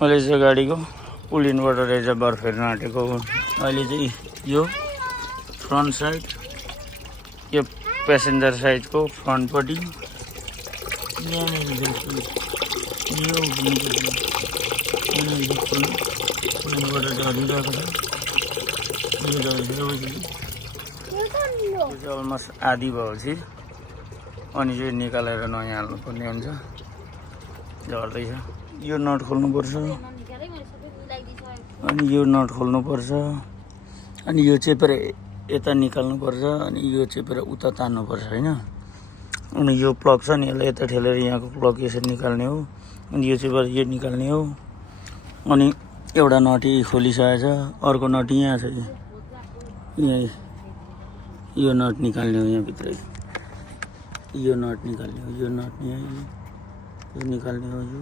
मैले चाहिँ गाडीको पुलिनबाट रहेछ बर फेर्न आँटेको। अहिले चाहिँ यो फ्रन्ट साइड, यो प्यासेन्जर साइडको फ्रन्टपट्टि पुलिनबाट झरिरहेको छ। अलमोस्ट आधी भएपछि अनि चाहिँ निकालेर नयाँ हाल्नुपर्ने हुन्छ। झर्दैछ। यो नट खोल्नुपर्छ, अनि यो नट खोल्नुपर्छ, अनि यो चेपेर यता निकाल्नुपर्छ, अनि यो चेपेर उता तान्नुपर्छ होइन। अनि यो प्लग छ नि, यसलाई यता ठेलेर यहाँको प्लग यसरी निकाल्ने हो, अनि यो चेपेर यो निकाल्ने हो। अनि एउटा नट यही खोलिसकेको छ, अर्को नट यहाँ छ कि यहीँ, यो नट निकाल्ने हो यहाँभित्रै, यो नट निकाल्ने हो, यो नट यहीँ, यो निकाल्ने हो, यो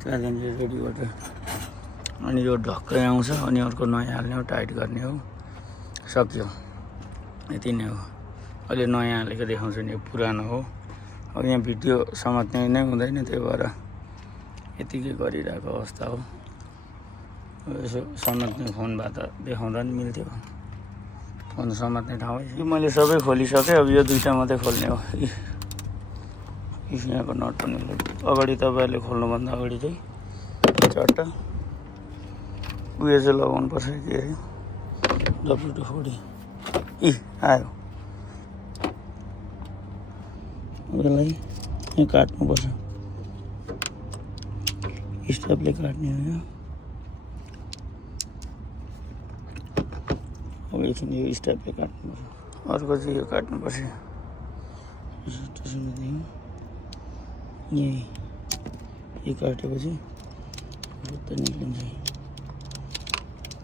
त्यहाँदेखि रेडीबाट अनि यो ढक्कै आउँछ, अनि अर्को नयाँ हाल्ने हो, टाइट गर्ने हो, सक्यो। यति नै हो। अहिले नयाँ हालेको देखाउँछु नि, यो पुरानो हो। अब यहाँ भिडियो समात्ने नै हुँदैन, त्यही भएर यतिकै गरिरहेको अवस्था हो। यसो समात्ने फोन भए त देखाउँदा नि मिल्थ्यो, फोन समात्ने ठाउँ। यो मैले सबै खोलिसकेँ, अब यो दुईवटा मात्रै खोल्ने हो। यहाँको नट पनि अगाडि तपाईँहरूले खोल्नुभन्दा अगाडि चाहिँ चट्ट उयो चाहिँ लगाउनुपर्छ के अरे, W240 आयो। यसलाई यहाँ काट्नुपर्छ, स्टेपले काट्ने हो यो। अब एकछिन यो स्टेपले काट्नुपर्छ, अर्को चाहिँ यो काट्नुपर्छ। यही यो काटेपछि फुत्त निक्लिन्छ।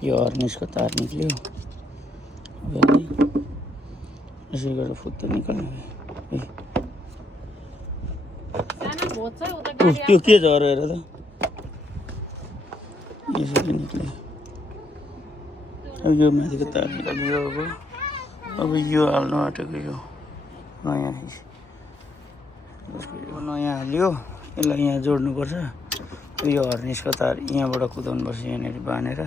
यो हर्नेसको तार निक्ल्यो। अब यसलाई यसो गरेर फुत्त निकाल्ने। त्यो के झऱ्यो हेर त, यसरी निक्ल्यो। अब यो माथिको तार निकाल्यो। अब यो हाल्नु आँटेको यो नयाँ नयाँ हाल्यो, यसलाई यहाँ जोड्नुपर्छ। यो हर्नेसको तार यहाँबाट कुदाउनुपर्छ, यहाँनिर बाँधेर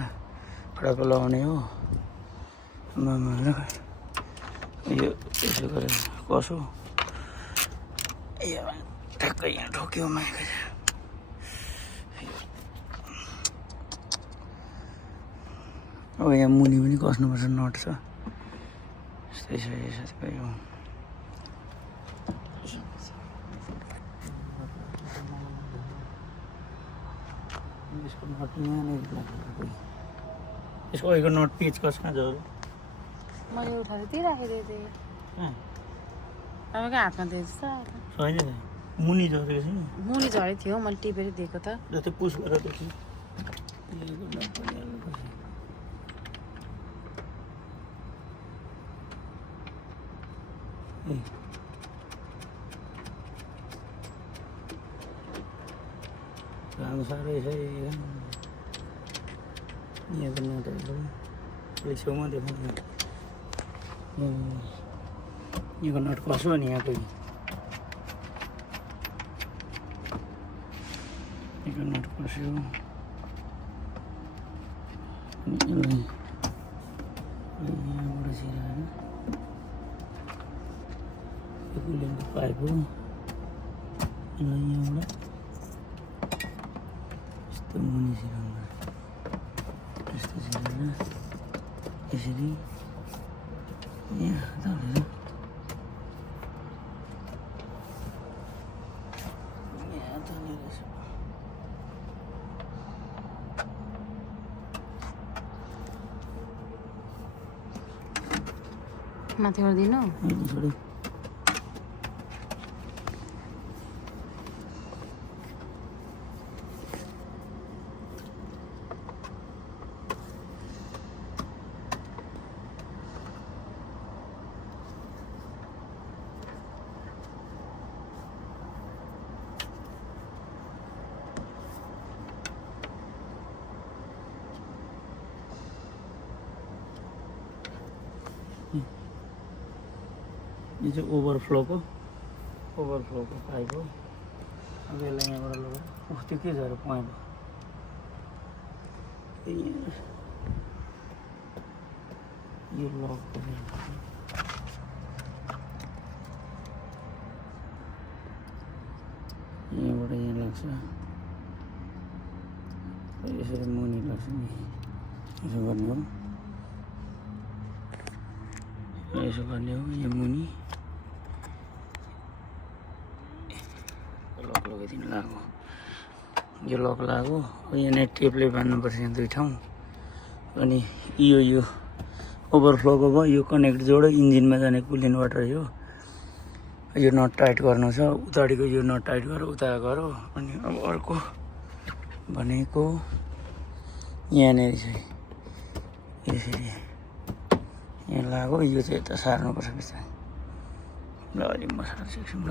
फटाको लगाउने हो। यो यसो गरेर कसो ठ्याक्कै यहाँ ठोक्यो माइक। अब यहाँ मुनि पनि कस्नुपर्छ, नट छ। यस्तै छ यो साथीभाइ हो। यसको नट यहाँनिर लाग्छ। यसको अहिलेको नट पेच कस कहाँ झऱ्यो? मैले उठाएर त्यही राखिदिएको थिएँ। तपाईँको हातमा दिएछ छैन त, मुनि झरेको छ नि। मुनि झरेको थियो, मैले टिपेर दिएको त। जति पुस गरेर देखि काम साह्रै छ। यहाँको नटहरू छेउमा देखाउँछ। यहाँको नट कसो नि, यहाँको नट कसो। यहाँबाट छिराएर यो कुलिङको पाइप हो, यहाँबाट यस्तो मुनि छिराउनु, यस्तो छिराएर यसरी यहाँ झरेर यहाँ झरेर माथि गरिदिनु। यो चाहिँ ओभरफ्लोको पाइप हो। अब यसलाई यहाँबाट लगाएर त्यो के झऱ्यो, पहेँलो यो लक यहाँबाट यहाँ लाग्छ यसरी मुनि लाग्छ नि यसो गर्ने हो यसो गर्ने हो यहाँ मुनि लक लगाइदिनु लाग्यो यो लक लाग्यो यहाँ टेपले बान्नुपर्छ यहाँ दुई ठाउँ अनि यो ओभरफ्लोको भयो यो कनेक्ट जोड इन्जिनमा जाने कुलिन वाटर यो नट टाइट गर्नु छ उताडिको यो नट टाइट गर उता गर अनि अब अर्को भनेको यहाँनिर चाहिँ यसरी यहाँ लाग्यो यो चाहिँ यता सार्नुपर्छ बिस्तारै ल अलि म सार्छु ल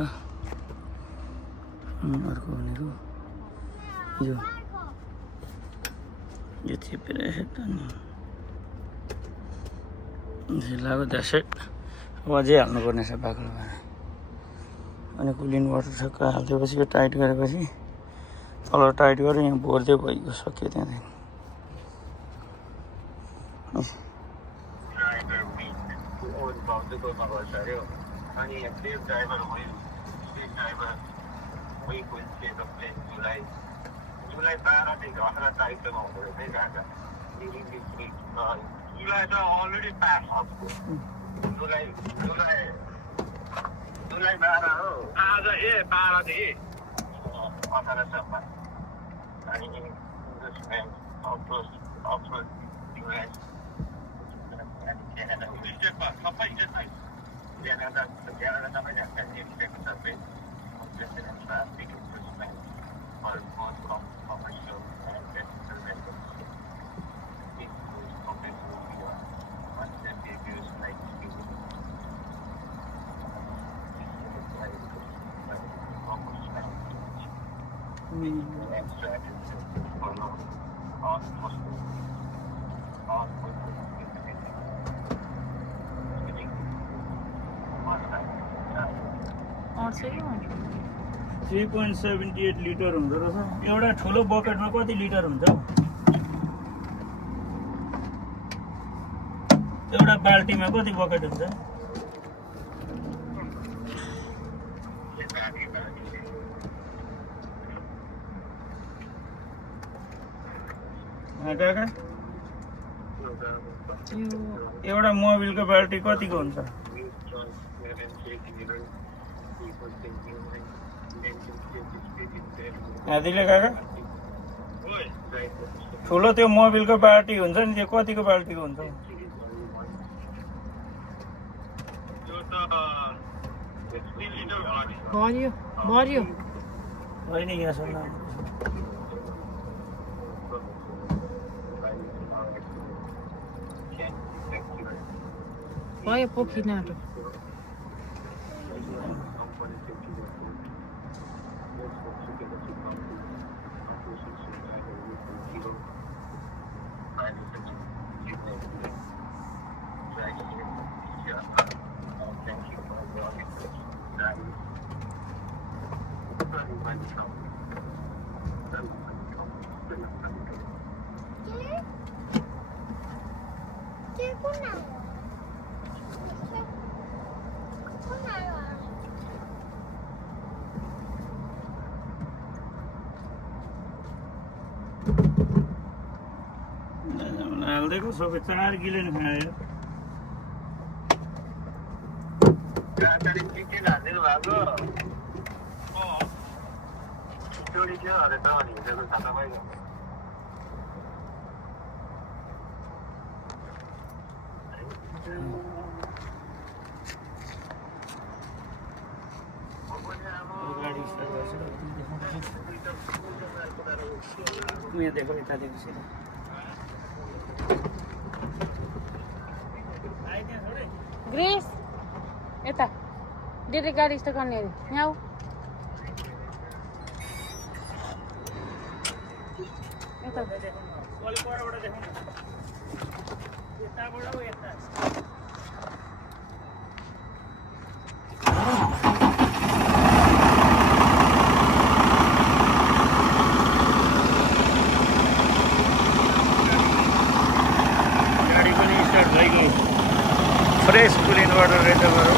अर्को भनेको यो चेपेर यता नि लाग्यो द्यासेट अब अझै हाल्नुपर्ने छ बाक्लो भएर अनि कुलिन वाटर ठक्क हालिदिएपछि यो टाइट गरेपछि तल टाइट गरेर यहाँ बोर्दै भइगयो सक्यो त्यहाँदेखि जुलाई त अलरेडी पास जुलाई 12 हो आज 12 देखि 18 सम्म अनि जुलाई सबै अट्छ कि 3.78 लिटर हुँदो रहेछ एउटा ठुलो बकेटमा कति लिटर हुन्छ हौ एउटा बाल्टीमा कति बकेट हुन्छ काका एउटा मोबिलको बाल्टी कतिको हुन्छ दिले काका ठुलो त्यो मोबिलको बाल्टी हुन्छ नि त्यो कतिको बाल्टीको हुन्छ भर्यो होइन यहाँ सुन्न भयो पोखिन आँटो हाल्दिएको सबै 4 किलो नि खायो गाडी स्टार्ट गर्छ यहाँ देखो यता देखो सिधा ग्रेस यता डेली गाडी स्टार्ट गर्ने अरे यहाँ आऊ यता फ्रेस फुल इन्भर्टर रहेछ बरु